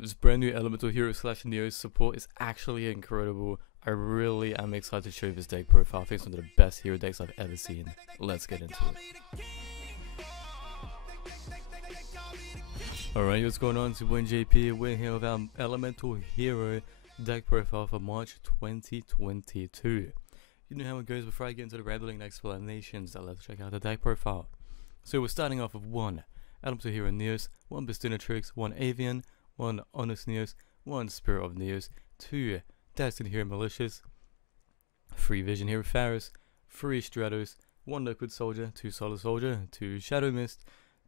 This brand new Elemental Hero / Neo support is actually incredible. I really am excited to show you this deck profile. I think it's one of the best hero decks I've ever seen. Let's get into it. Alright, what's going on? It's your boy JP. We're here with our Elemental Hero deck profile for March 2022. You know how it goes. Before I get into the rambling explanations, let's check out the deck profile. So we're starting off with 1 Elemental Hero Neos, 1 Bestinatrix, 1 Avian, 1 Honest Neos, 1 Spirit of Neos, 2 Destiny Hero Malicious, 3 Vision Hero PYRS, 3 Stratos, 1 Liquid Soldier, 2 Solar Soldier, 2 Shadow Mist,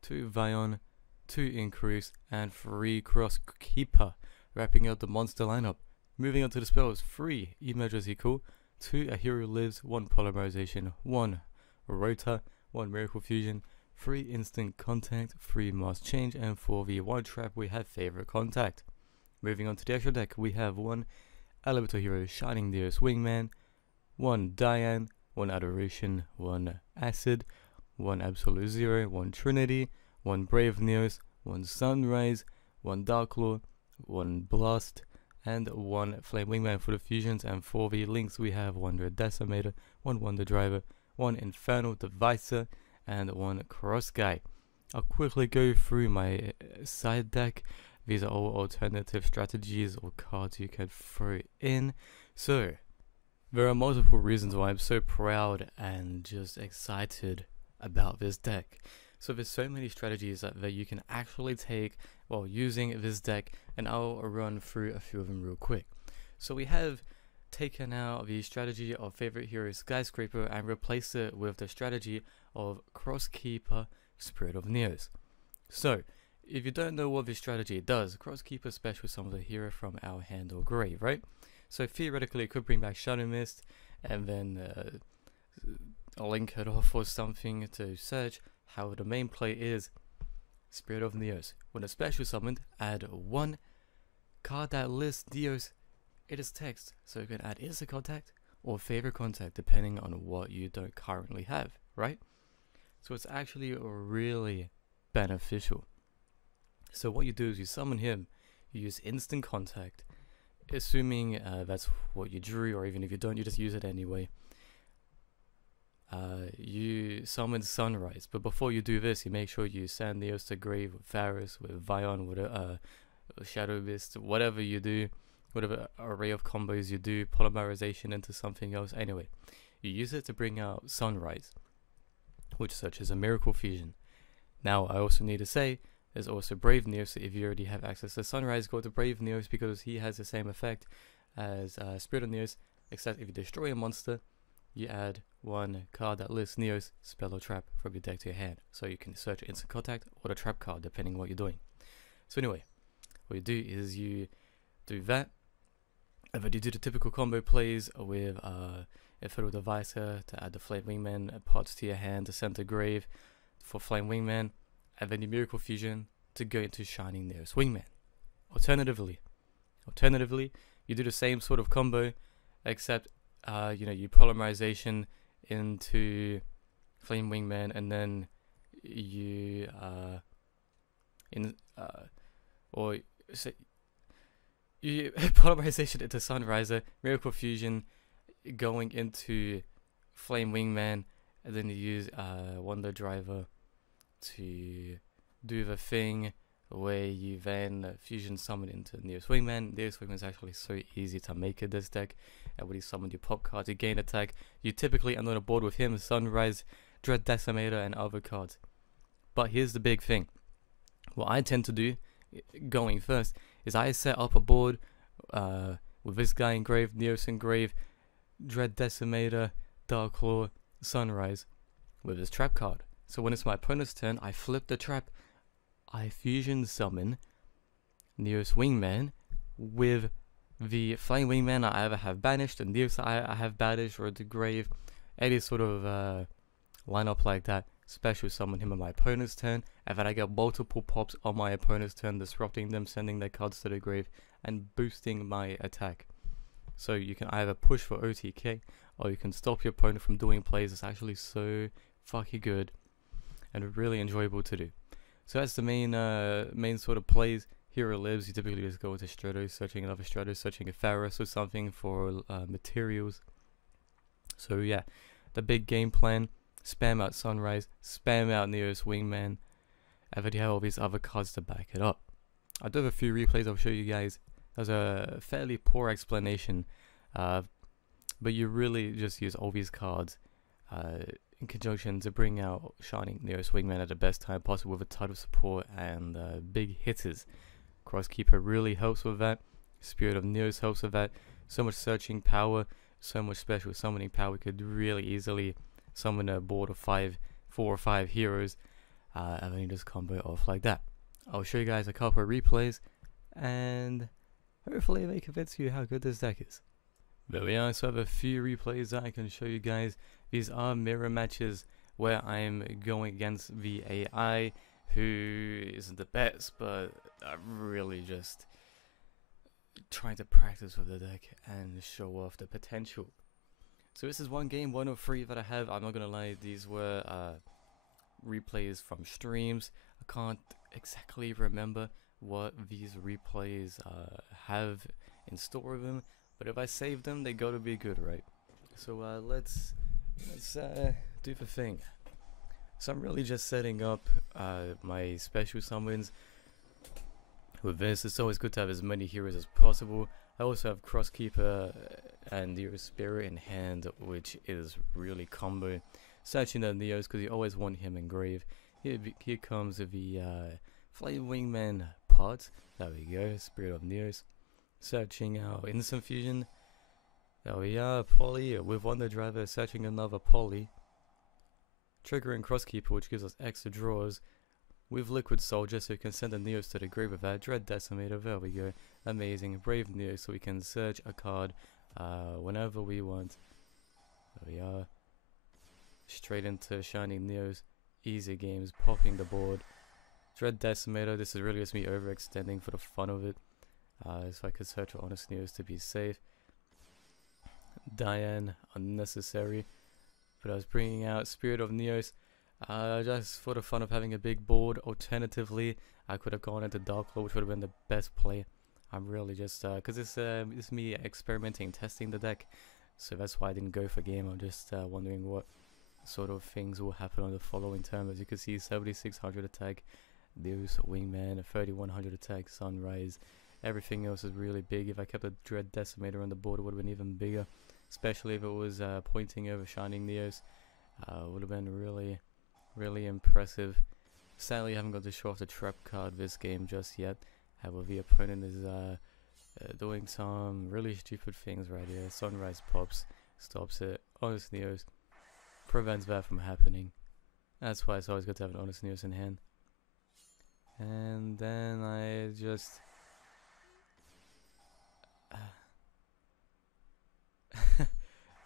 2 Vion, 2 Increase, and 3 Cross Keeper, wrapping up the monster lineup. Moving on to the spells, 3 E-Measure is equal, 2 A Hero Lives, 1 Polymerization, 1 Rota, 1 Miracle Fusion, 3 Instant Contact, 3 Mass Change, and for the 1 trap we have Favorite Contact. Moving on to the actual deck, we have 1 Elemental Hero Shining Neos Wingman, 1 Diane, 1 Adoration, 1 Acid, 1 Absolute Zero, 1 Trinity, 1 Brave Neos, 1 Sunrise, 1 Darklaw, 1 Blast, and 1 Flame Wingman for the fusions. And for the links we have 1 Red Decimator, 1 Wonder Driver, 1 Infernal Divisor, and 1 Cross Guy. I'll quickly go through my side deck. These are all alternative strategies or cards you can throw in. So there are multiple reasons why I'm so proud and just excited about this deck. So there's so many strategies that you can actually take while using this deck, and I'll run through a few of them real quick. So we have taken out the strategy of Favorite Hero Skyscraper and replaced it with the strategy of Cross Keeper Spirit of Neos. So if you don't know what this strategy does, Cross Keeper special summons a hero from our hand or grave, right? So theoretically it could bring back Shadow Mist and then link it off or something to search. However, the main play is Spirit of Neos. When a special summoned, add 1 card that lists Neos in its text. So you can add Instant Contact or Favorite Contact depending on what you don't currently have, right? So it's actually really beneficial. So what you do is you summon him, you use Instant Contact, assuming that's what you drew, or even if you don't, you just use it anyway. You summon Sunrise, but before you do this, you make sure you send Neos to grave with PYRS, with Vion, with Shadow Mist, whatever you do, whatever array of combos you do, polymerization into something else. Anyway, you use it to bring out Sunrise, which searches a Miracle Fusion. Now, I also need to say, there's also Brave Neos. So if you already have access to Sunrise, go to Brave Neos because he has the same effect as Spirit of Neos, except if you destroy a monster, you add 1 card that lists Neos, spell or trap from your deck to your hand. So you can search Instant Contact or the trap card depending on what you're doing. So anyway, what you do is you do that, and then you do the typical combo plays with Infernal Divisor to add the Flame Wingman parts to your hand to send to grave for Flame Wingman, and then your Miracle Fusion to go into Shining Neos Wingman. Alternatively, you do the same sort of combo, except you polymerization into Flame Wingman, and then you you polymerization into Sunriser, Miracle Fusion going into Flame Wingman, and then you use Wonder Driver to do the thing where you then fusion summon into Neos Wingman. Neos Wingman is actually so easy to make in this deck, and when you summon your pop card to gain attack, you typically end on a board with him, Sunrise, Dread Decimator, and other cards. But here's the big thing. What I tend to do, going first, is I set up a board with this guy in grave, Neos in grave, Dread Decimator, Darklaw, Sunrise, with his trap card. So when it's my opponent's turn, I flip the trap, I fusion summon Neos Wingman with the Flame Wingman I either have banished, and Neos I have banished, or the grave, any sort of lineup like that. Special summon him on my opponent's turn, and then I get multiple pops on my opponent's turn, disrupting them, sending their cards to the grave, and boosting my attack. So you can either push for OTK, or you can stop your opponent from doing plays. It's actually so fucking good and really enjoyable to do. So that's the main sort of plays. hero lives, you typically just go into Strato, searching another Strato, searching a PYRS or something for materials. So yeah, the big game plan: spam out Sunrise, spam out Neos Wingman, and then you have all these other cards to back it up. I do have a few replays I'll show you guys. There's a fairly poor explanation, but you really just use all these cards in conjunction to bring out Shining Neos Wingman at the best time possible with a ton of support and big hitters. Crosskeeper really helps with that. Spirit of Neos helps with that. So much searching power, so much special summoning power. We could really easily summon a board of 4 or 5 heroes, and then you just combo it off like that. I'll show you guys a couple of replays, and hopefully they convince you how good this deck is. There we are. So I have a few replays that I can show you guys. These are mirror matches where I'm going against the AI, who isn't the best, but I'm really just trying to practice with the deck and show off the potential. So this is one game, 1 of 3 that I have. I'm not gonna lie, these were replays from streams. I can't exactly remember what these replays have in store with them, but if I save them, they gotta be good, right? So let's do the thing. So I'm really just setting up my special summons. With this, it's always good to have as many heroes as possible. I also have Crosskeeper and Neo Spirit in hand, which is really combo. Searching the Neos because you always want him in grave. Here comes the Flame Wingman pot. There we go, Spirit of Neos. Searching our Instant Fusion. There we are, Poly with Wonder Driver, searching another Poly. Triggering Crosskeeper, which gives us extra draws. With Liquid Soldier, so we can send the Neos to the grave with that. Dread Decimator, there we go. Amazing. Brave Neos, so we can search a card whenever we want. There we are. Straight into Shining Neos. Easy games, popping the board. Dread Decimator, this is really just me overextending for the fun of it. So I could search for Honest Neos to be safe. Diane, unnecessary. But I was bringing out Spirit of Neos. Just for the fun of having a big board. Alternatively, I could have gone into Dark Lord, which would have been the best play. I'm really just, because it's me experimenting, testing the deck. So that's why I didn't go for game. I'm just wondering what sort of things will happen on the following turn. As you can see, 7600 attack, Neos Wingman, 3100 attack, Sunrise. Everything else is really big. If I kept a Dread Decimator on the board, it would have been even bigger. Especially if it was pointing over Shining Neos. Would have been really impressive. Sadly, I haven't got to show off the trap card this game just yet. However, the opponent is doing some really stupid things right here. Sunrise pops, stops it. Honest Neos prevents that from happening. That's why it's always good to have an Honest Neos in hand. And then I just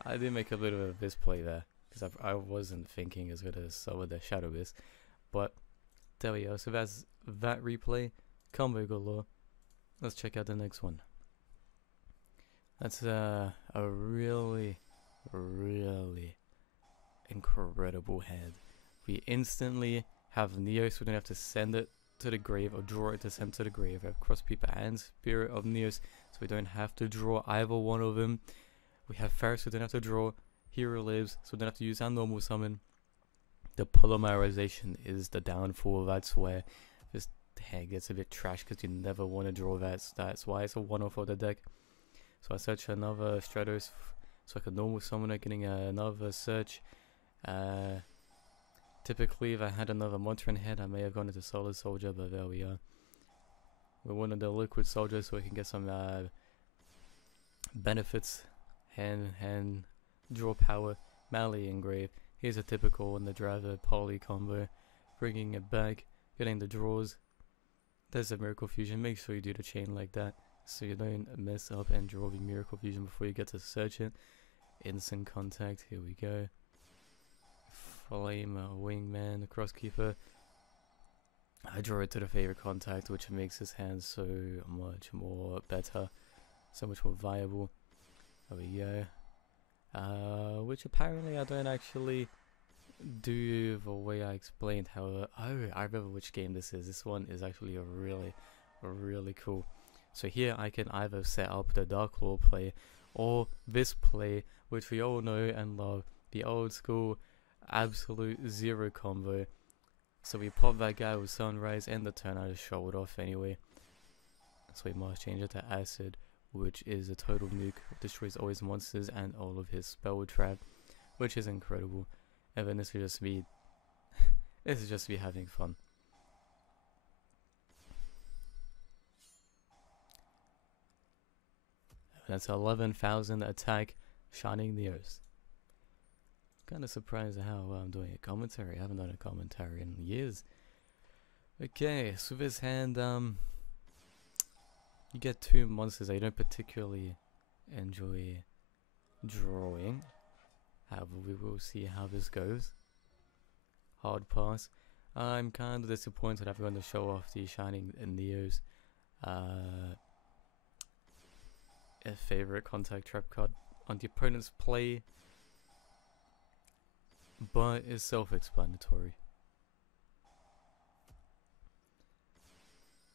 I did make a bit of a misplay there, because I wasn't thinking as good as some of the Shadow is. But there we go. So that's that replay. Combo galore. Let's check out the next one. That's a really incredible hand. We instantly have Neos. We don't have to send it to the grave or draw it to send to the grave. We have Crosskeeper and Spirit of Neos, so we don't have to draw either one of them. We have PYRS, so we don't have to draw. Hero lives, so we don't have to use our normal summon. The polymerization is the downfall. That's where this deck gets a bit trash, because you never want to draw that. That's why it's a one-off for the deck. So I search another Stratos, so like a normal summoner, getting another search. Typically, if I had another monster in head, I may have gone into Solid Soldier, but there we are. We wanted the Liquid Soldier so we can get some benefits. Hand, draw power, Mally Engrave. Here's a typical one, the driver Poly combo. Bringing it back, getting the draws. There's a Miracle Fusion. Make sure you do the chain like that, so you don't mess up and draw the Miracle Fusion before you get to search it. Instant contact, here we go. Flame Wingman, Crosskeeper. I draw it to the favorite contact, which makes his hand so much more better, so much more viable. There we go. Which apparently I don't actually do the way I explained. However, oh, I remember which game this is. This one is actually a really cool. So here I can either set up the Dark Lord play or this play, which we all know and love, the old school absolute zero combo. So we pop that guy with Sunrise and the turn I just show it off anyway. So we must change it to Acid, which is a total nuke, destroys all his monsters and all of his spell trap, which is incredible. And then this will just be this is just me having fun. That's 11,000 attack, Shining Neos. Kinda surprised at how well I'm doing a commentary. I haven't done a commentary in years. Okay, so this hand, you get 2 monsters I don't particularly enjoy drawing. However, we will see how this goes. Hard pass. I'm kind of disappointed I've gone to show off the Shining Neos. A favorite contact trap card on the opponent's play, but it's self-explanatory.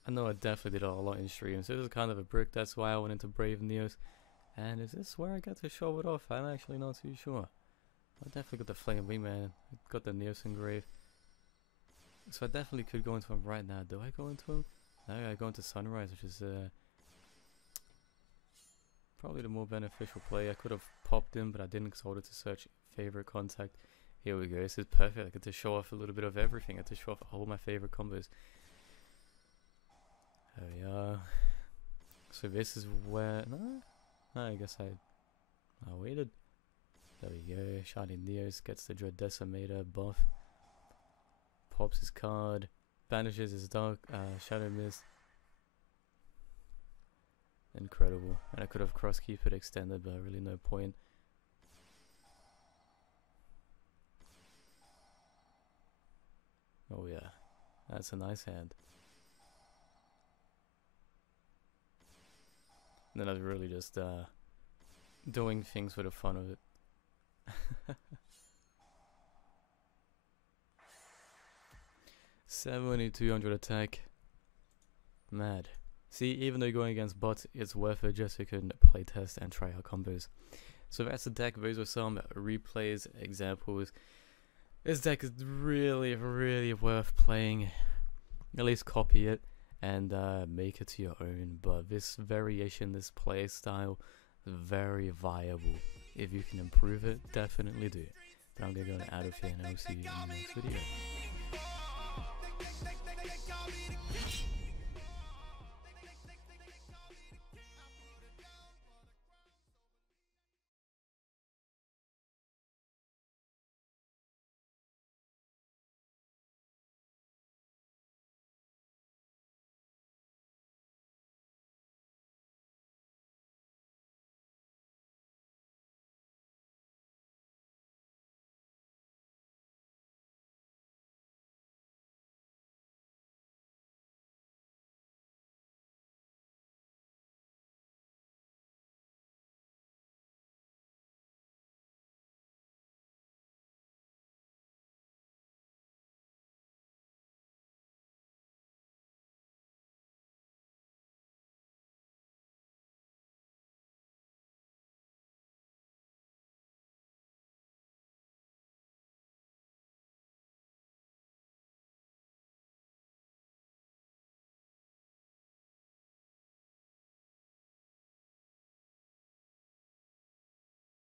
I know I definitely did it a lot in streams. This is kind of a brick, that's why I went into Brave Neos. And is this where I get to show it off? I'm actually not too sure. I definitely got the Flame Wingman, got the Neos Engrave. So I definitely could go into him right now. Do I go into him? No, I go into Sunrise, which is probably the more beneficial play. I could have popped him, but I didn't because I wanted to search favorite contact. Here we go. This is perfect. I get to show off a little bit of everything. I get to show off all my favorite combos. There we are. So this is where... No, I guess I waited. There we go. Shining Neos gets the Dread Decimator buff. Pops his card. Banishes his Dark Shadow Mist. Incredible. And I could have cross keep it extended, but really no point. Oh yeah, that's a nice hand. And then I was really just doing things for the fun of it. 7,200 attack. Mad. See, even though going against bots, it's worth it just so you can playtest and try out combos. So that's the deck. Those are some replays, examples. This deck is really, really worth playing. At least copy it and make it to your own. But this variation, this play style, is very viable. If you can improve it, definitely do. But I'm going to go out of here and I'll see you in the next video.